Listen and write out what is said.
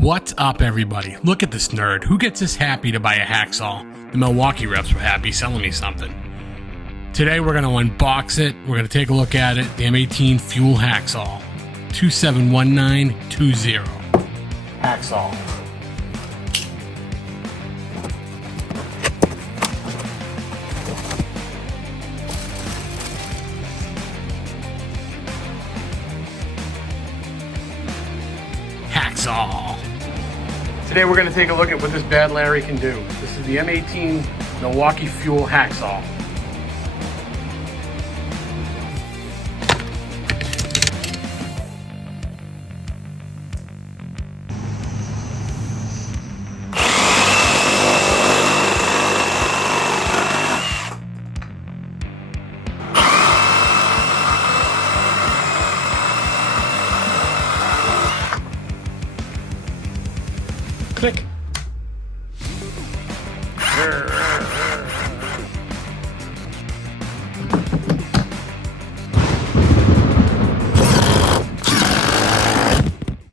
What's up, everybody? Look at this nerd. Who gets this happy to buy a hacksaw? The Milwaukee reps were happy selling me something. Today we're going to unbox it. We're going to take a look at it. The M18 FUEL hacksaw. 271920. Hacksaw. Hacksaw. Today we're going to take a look at what this bad Larry can do. This is the M18 Milwaukee FUEL hacksaw. Click.